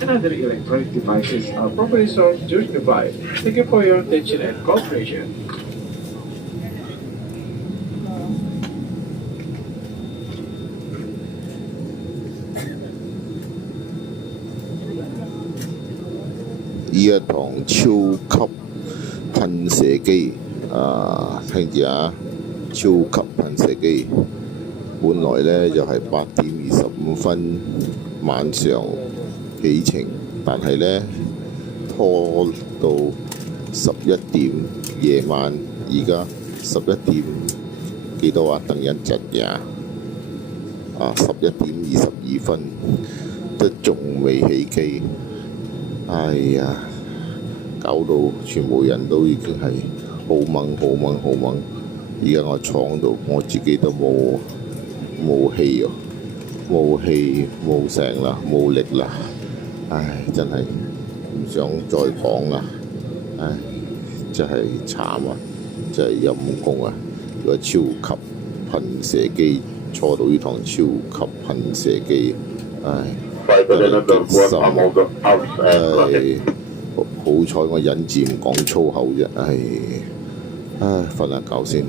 and other electronic devices are properly solved during the flight. Thank you for your attention and cooperation. 呢一堂超級噴射機聽住啊，超級噴射機，本來呢就係8點25分晚上起程，但係呢拖到11點夜晚，而家11點幾多啊？等一陣呀！11點22分都仲未起機，哎呀！搞到全部人都已經係好掹，而家我坐度，我自己都冇氣喎，冇氣冇成啦，冇力啦，唉，真係唔想再講啦，唉，真係慘啊，真係陰公啊！如果超級噴射機坐到呢堂超級噴射機，唉，真係激心，唉。好彩我忍住唔講粗口啫，唉，瞓下覺先。